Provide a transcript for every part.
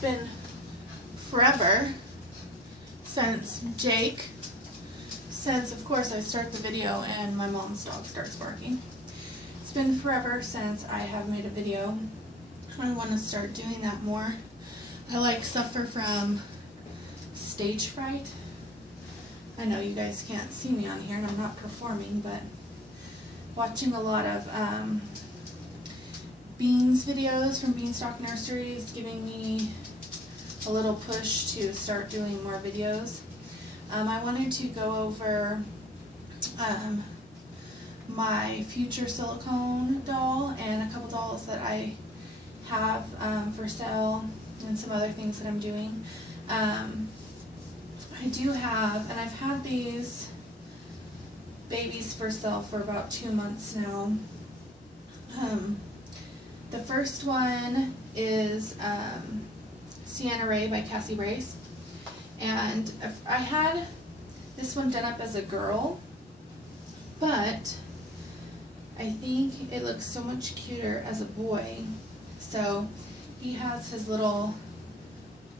been forever since of course I start the video and my mom's dog starts barking. It's been forever since I have made a video. I want to start doing that more. I suffer from stage fright. I know you guys can't see me on here and I'm not performing, but watching a lot of beans videos from Beanstalk Nursery is giving me a little push to start doing more videos. I wanted to go over my future silicone doll and a couple dolls that I have for sale and some other things that I'm doing. I do have, and I've had these babies for sale for about 2 months now. The first one is Sienna Ray by Cassie Brace, and I had this one done up as a girl, but I think it looks so much cuter as a boy. So he has his little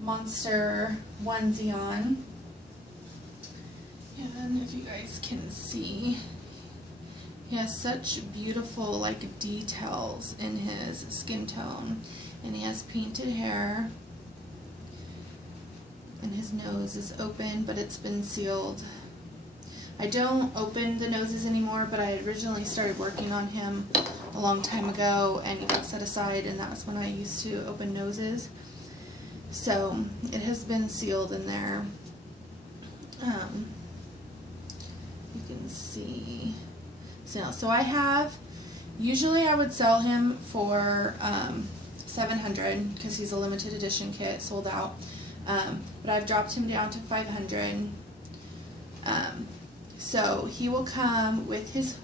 monster onesie on, and if you guys can see, he has such beautiful details in his skin tone, and he has painted hair, and his nose is open, but it's been sealed. I don't open the noses anymore, but I originally started working on him a long time ago, and he got set aside, and that was when I used to open noses. So it has been sealed in there. You can see. So I have, usually I would sell him for $700 because he's a limited edition kit, sold out. But I've dropped him down to $500. So he will come with his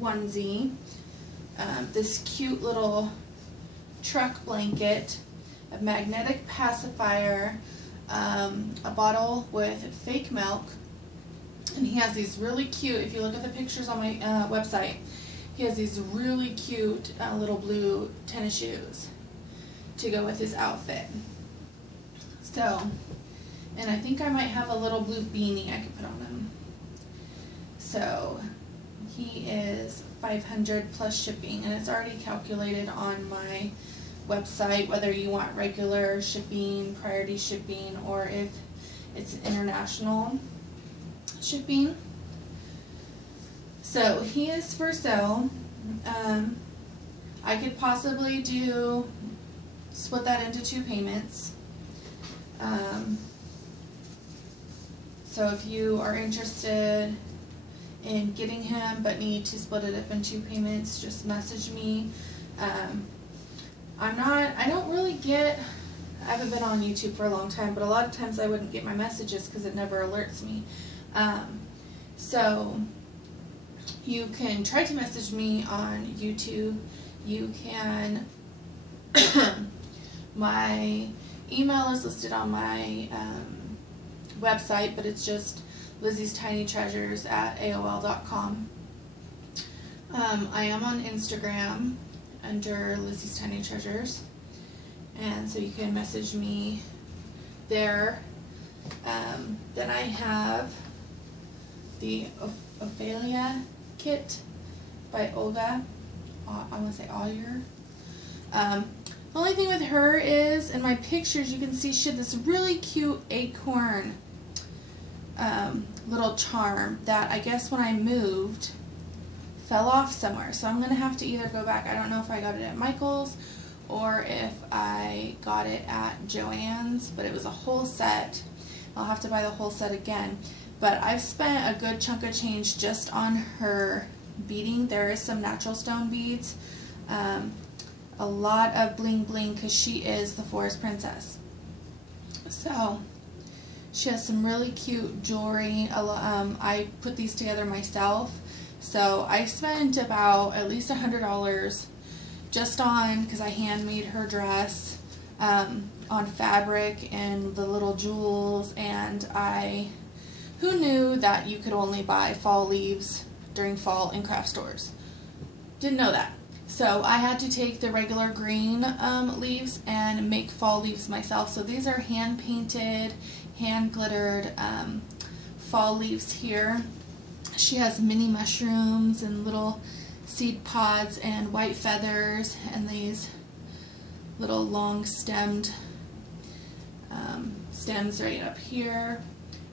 onesie, this cute little truck blanket, a magnetic pacifier, a bottle with fake milk, and he has these really cute, if you look at the pictures on my website, he has these really cute little blue tennis shoes to go with his outfit. So, and I think I might have a little blue beanie I could put on him. So he is $500 plus shipping, and it's already calculated on my website whether you want regular shipping, priority shipping, or if it's international shipping. So he is for sale. I could possibly split that into 2 payments. So if you are interested in getting him but need to split it up in 2 payments, just message me. I haven't been on YouTube for a long time, but a lot of times I wouldn't get my messages because it never alerts me. So you can try to message me on YouTube. You can, my email is listed on my website, but it's just Lizzystinytreasures@AOL.com. I am on Instagram under Lizzystinytreasures, and so you can message me there. Then I have the Ophelia kit by Olga. I want to say Ollier. The only thing with her is, in my pictures you can see she had this really cute acorn little charm that I guess when I moved fell off somewhere. So I'm going to have to either go back, I don't know if I got it at Michael's or if I got it at Joann's, but it was a whole set. I'll have to buy the whole set again. But I've spent a good chunk of change just on her beading. There is some natural stone beads. A lot of bling bling because she is the forest princess. So she has some really cute jewelry. I put these together myself. So I spent about at least $100 just on, because I handmade her dress, on fabric and the little jewels, and who knew that you could only buy fall leaves during fall in craft stores? Didn't know that. So I had to take the regular green leaves and make fall leaves myself. So these are hand painted, hand glittered fall leaves here. She has mini mushrooms and little seed pods and white feathers and these little long stemmed stems right up here.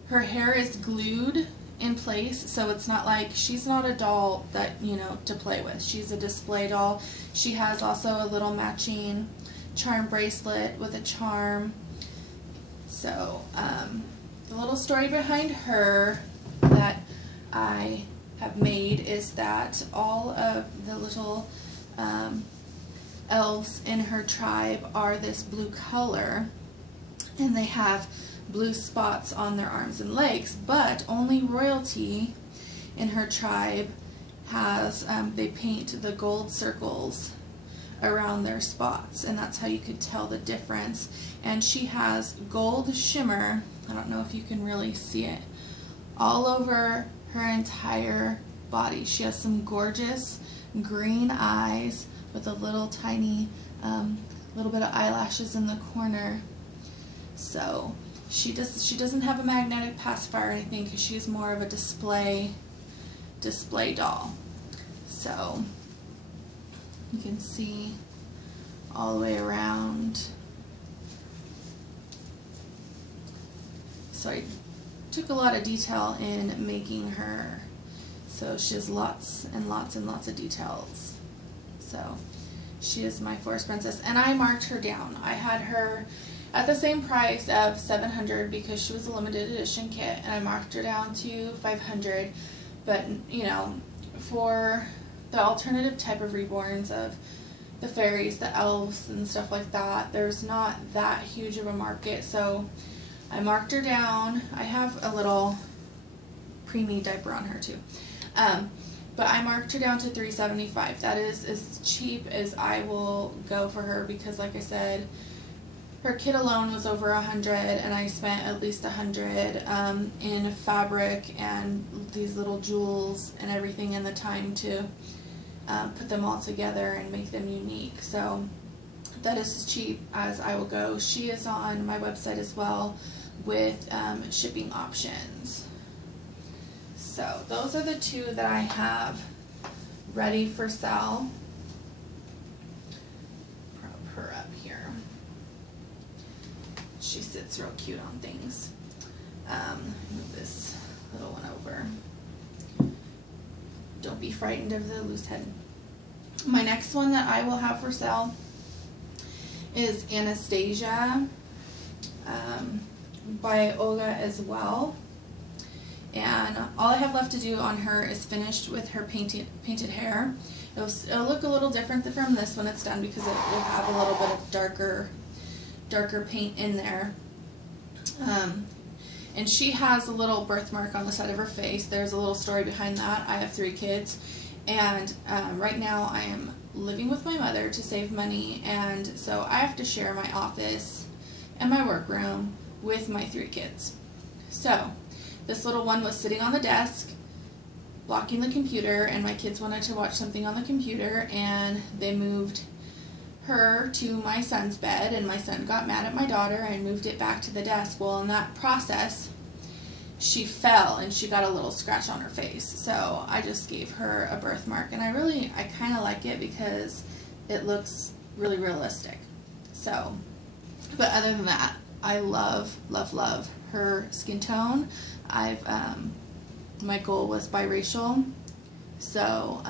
Her hair is glued in place, so it's not like, she's not a doll that, you know, to play with. She's a display doll. She has also a little matching charm bracelet with a charm. So the little story behind her that I have made is that all of the little elves in her tribe are this blue color, and they have blue spots on their arms and legs, but only royalty in her tribe has, they paint the gold circles around their spots, and that's how you could tell the difference. And she has gold shimmer, I don't know if you can really see it, all over her entire body. She has some gorgeous green eyes with a little tiny little bit of eyelashes in the corner. So she doesn't have a magnetic pacifier or anything, because she's more of a display doll. So you can see all the way around. So I took a lot of detail in making her. So she has lots and lots and lots of details. So she is my forest princess, and I marked her down. I had her at the same price of $700 because she was a limited edition kit, and I marked her down to $500. But you know, for the alternative type of reborns of the fairies, the elves, and stuff like that, there's not that huge of a market. So I marked her down. I have a little preemie diaper on her too. But I marked her down to $375. That is as cheap as I will go for her, because like I said, her kit alone was over $100, and I spent at least $100 in fabric and these little jewels and everything, and the time to put them all together and make them unique. So that is as cheap as I will go. She is on my website as well with shipping options. So those are the two that I have ready for sale. Prop her up here. She sits real cute on things. Move this little one over. Don't be frightened of the loose head. My next one that I will have for sale is Anastasia by Olga as well. And all I have left to do on her is finished with her painted hair. It'll look a little different from this when it's done, because it will have a little bit of darker paint in there. And she has a little birthmark on the side of her face. There's a little story behind that. I have 3 kids, and right now I am living with my mother to save money, and so I have to share my office and my workroom with my 3 kids. So this little one was sitting on the desk blocking the computer, and my kids wanted to watch something on the computer, and they moved her to my son's bed, and my son got mad at my daughter and moved it back to the desk. Well, in that process, she fell and she got a little scratch on her face. So I just gave her a birthmark, and I kind of like it because it looks really realistic. So, but other than that, I love her skin tone. My goal was biracial, so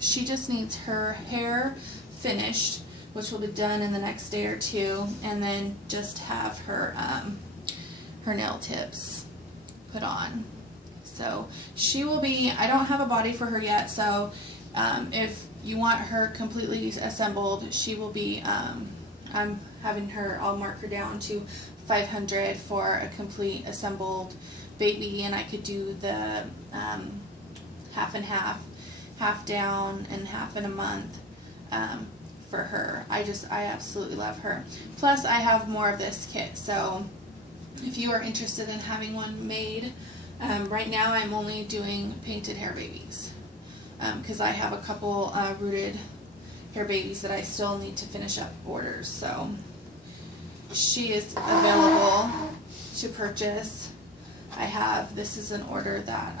she just needs her hair finished, which will be done in the next day or 2, and then just have her her nail tips put on. So she will be, I don't have a body for her yet, so if you want her completely assembled, she will be, I'm having her, I'll mark her down to $500 for a complete assembled baby, and I could do the half and half down and half in a month for her. I absolutely love her. Plus I have more of this kit, so if you are interested in having one made, right now I'm only doing painted hair babies, because I have a couple rooted hair babies that I still need to finish up orders. So she is available to purchase. This is an order that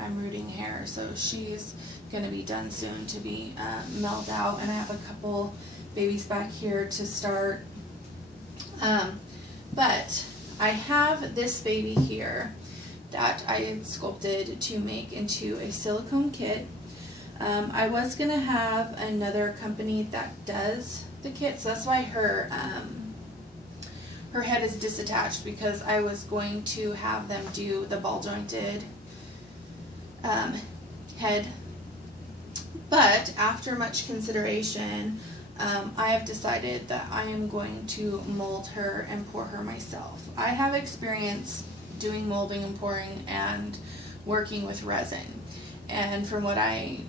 I'm rooting hair, so she's going to be done soon to be mailed out, and I have a couple babies back here to start. But I have this baby here that I had sculpted to make into a silicone kit. I was going to have another company that does the kit, so that's why her head is disattached, because I was going to have them do the ball jointed head. But after much consideration, I have decided that I am going to mold her and pour her myself. I have experience doing molding and pouring and working with resin, and from what I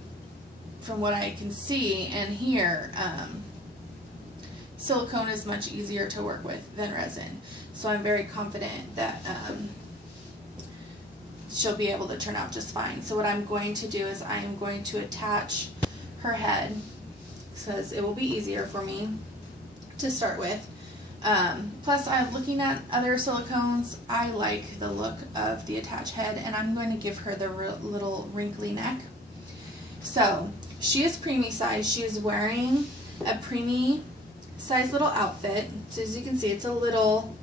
can see and hear, silicone is much easier to work with than resin. So I'm very confident that she'll be able to turn out just fine. So what I'm going to do is I am going to attach her head, because it will be easier for me to start with. Plus, I'm looking at other silicones. I like the look of the attached head, and I'm going to give her the little wrinkly neck. So she is preemie size. She is wearing a preemie size little outfit. So as you can see, it's a little,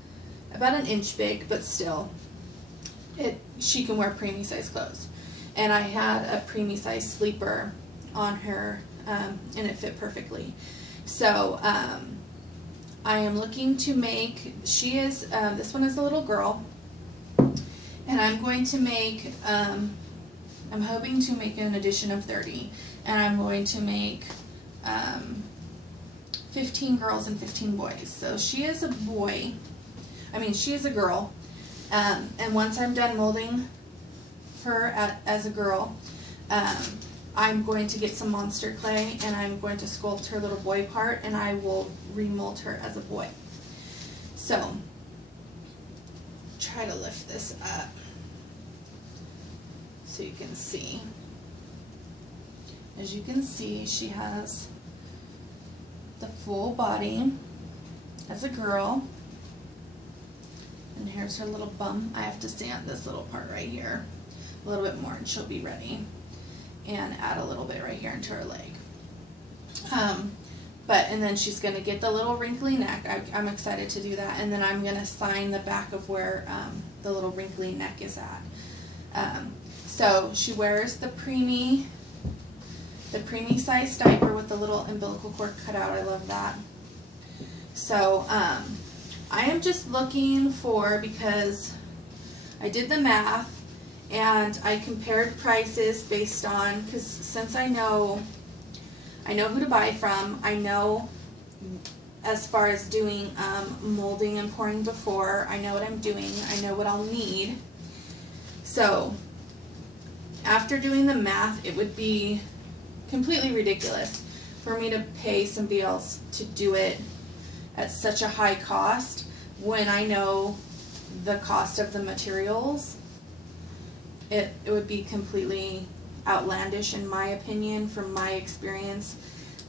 about an inch big, but still, she can wear preemie size clothes. And I had a preemie size sleeper on her, and it fit perfectly. So I am looking to make, she is, this one is a little girl, and I'm going to make, I'm hoping to make an edition of 30, and I'm going to make 15 girls and 15 boys. So she is a boy, she is a girl, and once I'm done molding her as a girl, I'm going to get some monster clay, and I'm going to sculpt her little boy part, and I will remold her as a boy. So, try to lift this up so you can see. As you can see, she has the full body as a girl. And here's her little bum. I have to sand this little part right here a little bit more, and she'll be ready. And add a little bit right here into her leg. And then she's going to get the little wrinkly neck. I'm excited to do that. And then I'm going to sign the back of where the little wrinkly neck is at. So she wears the preemie size diaper with the little umbilical cord cut out. I love that. So I am just looking for, because I did the math, and I compared prices based on, because since I know who to buy from, I know as far as doing molding and pouring before, I know what I'm doing, I know what I'll need. So after doing the math, it would be completely ridiculous for me to pay somebody else to do it at such a high cost when I know the cost of the materials. It would be completely outlandish, in my opinion, from my experience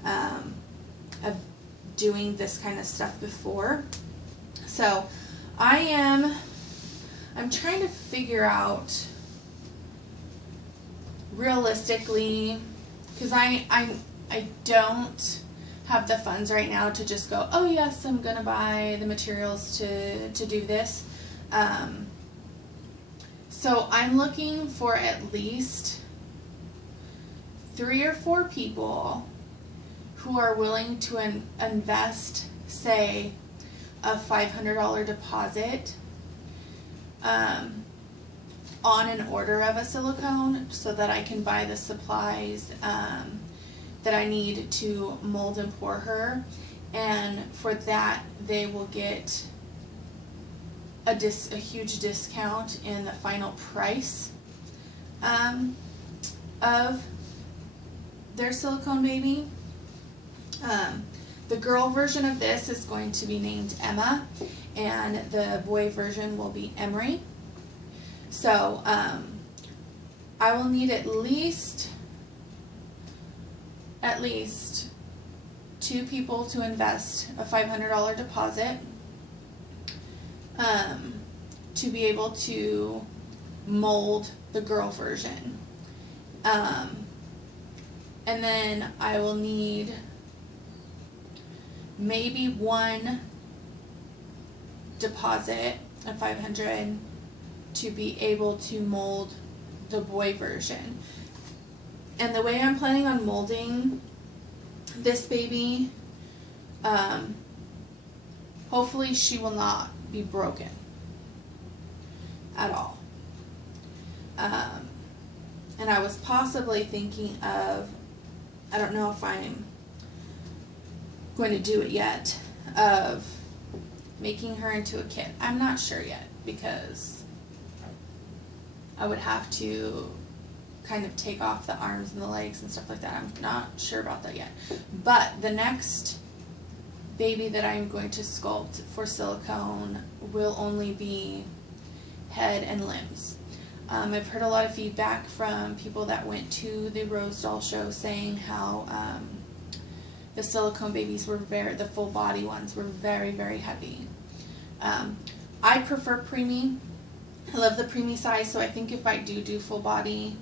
of doing this kind of stuff before. So I'm trying to figure out realistically, because I don't have the funds right now to just go, oh yes, I'm gonna buy the materials to do this. So I'm looking for at least 3 or 4 people who are willing to invest, say, a $500 deposit on an order of a silicone, so that I can buy the supplies that I need to mold and pour her. And for that, they will get a huge discount in the final price of their silicone baby. The girl version of this is going to be named Emma, and the boy version will be Emery. So I will need at least 2 people to invest a $500 deposit to be able to mold the girl version. And then I will need maybe 1 deposit of $500 to be able to mold the boy version. And the way I'm planning on molding this baby, hopefully she will not be broken at all. And I was possibly thinking of, I don't know if I'm going to do it yet, of making her into a kid. I'm not sure yet, because I would have to kind of take off the arms and the legs and stuff like that. I'm not sure about that yet. But the next baby that I'm going to sculpt for silicone will only be head and limbs. I've heard a lot of feedback from people that went to the Rose Doll show saying how the silicone babies were the full body ones were very, very heavy. I prefer preemie. I love the preemie size, so I think if I do full body,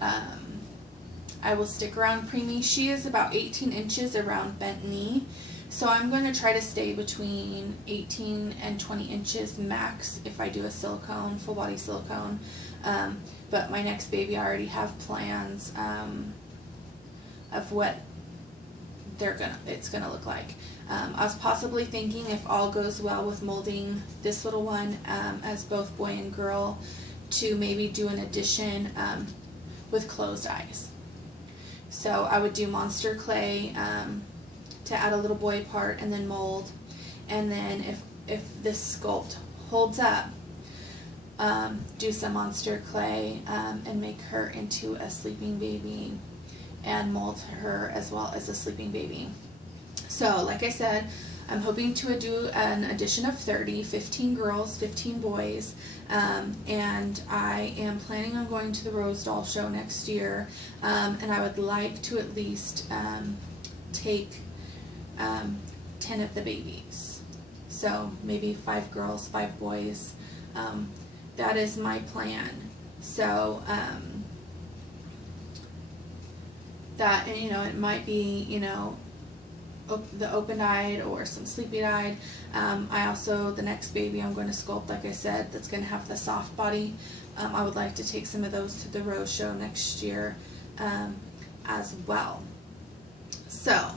I will stick around preemie. She is about 18 inches around bent knee, so I'm going to try to stay between 18 and 20 inches max if I do a silicone, full body silicone. But my next baby, I already have plans of what it's gonna look like. I was possibly thinking, if all goes well with molding this little one as both boy and girl, to maybe do an addition with closed eyes. So I would do monster clay to add a little boy part and then mold, and then if this sculpt holds up, do some monster clay and make her into a sleeping baby and mold her as well as a sleeping baby. So like I said, I'm hoping to do an addition of 30, 15 girls, 15 boys, and I am planning on going to the Rose Doll show next year, and I would like to at least take 10 of the babies. So maybe 5 girls, 5 boys. That is my plan. So that, you know, it might be, you know, the open-eyed or some sleepy-eyed. I also, the next baby I'm going to sculpt, like I said, that's going to have the soft body. I would like to take some of those to the Rose show next year as well. So,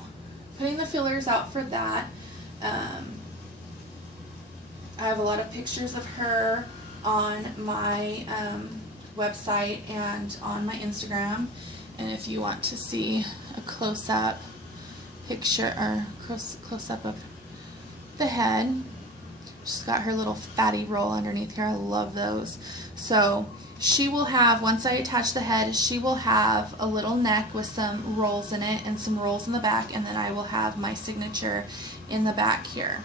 putting the fillers out for that. I have a lot of pictures of her on my website and on my Instagram. And if you want to see a close-up picture or close-up of the head, she's got her little fatty roll underneath here. I love those. So she will have, once I attach the head, she will have a little neck with some rolls in it and some rolls in the back, and then I will have my signature in the back here.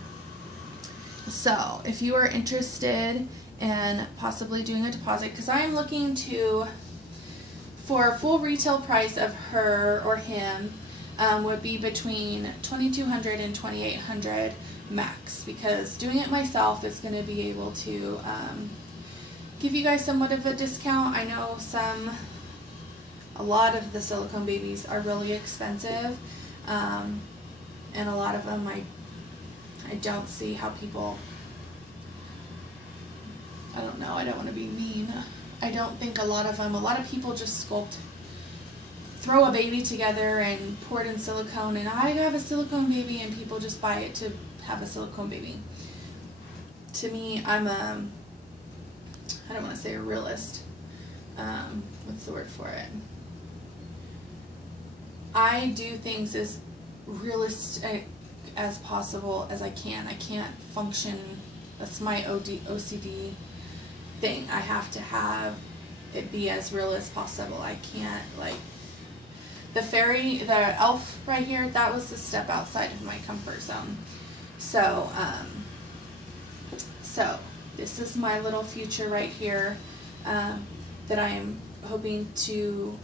So if you are interested in possibly doing a deposit, because I am looking to, for a full retail price of her or him, would be between $2,200 and $2,800 max, because doing it myself is going to be able to give you guys somewhat of a discount. I know a lot of the silicone babies are really expensive, and a lot of them I don't see how people, I don't know, I don't want to be mean. I don't think a lot of people just sculpt, throw a baby together and pour it in silicone, and I have a silicone baby, and people just buy it to have a silicone baby. To me, I'm I don't want to say a realist. What's the word for it? I do things as realistic as possible as I can. I can't function, that's my OCD thing. I have to have it be as real as possible. I can't, like, the elf right here, that was a step outside of my comfort zone. So, this is my little future right here that I am hoping to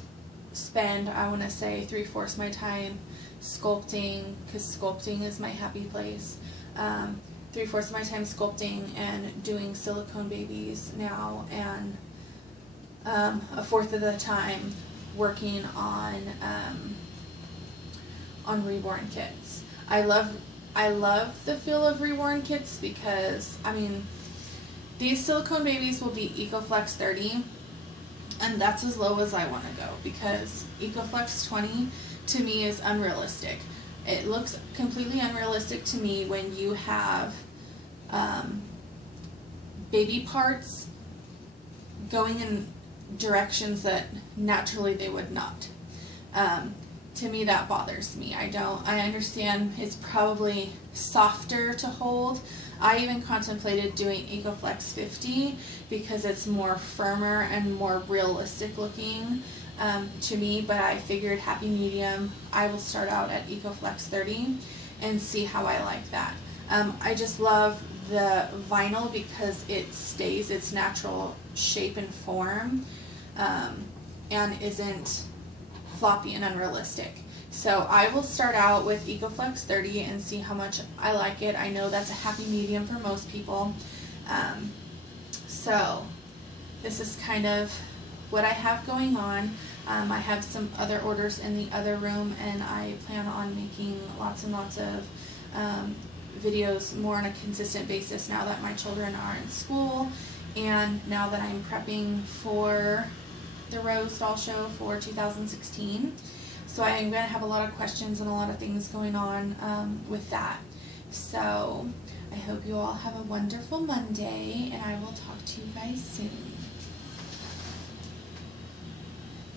spend, I want to say, 3/4 my time sculpting, because sculpting is my happy place. 3/4 of my time sculpting and doing silicone babies now, and 1/4 of the time working on reborn kits. I love the feel of reborn kits because, I mean, these silicone babies will be EcoFlex 30, and that's as low as I want to go, because EcoFlex 20 to me is unrealistic. It looks completely unrealistic to me when you have baby parts going in directions that naturally they would not. To me, that bothers me. I understand it's probably softer to hold. I even contemplated doing EcoFlex 50 because it's more firmer and more realistic looking to me, but I figured happy medium. I will start out at EcoFlex 30 and see how I like that. I just love the vinyl because it stays its natural shape and form and isn't floppy and unrealistic. So I will start out with EcoFlex 30 and see how much I like it. I know that's a happy medium for most people. So this is kind of what I have going on. I have some other orders in the other room, and I plan on making lots and lots of videos more on a consistent basis now that my children are in school, and now that I'm prepping for the Rose Doll Show for 2016. So I'm going to have a lot of questions and a lot of things going on with that. So I hope you all have a wonderful Monday, and I will talk to you guys soon.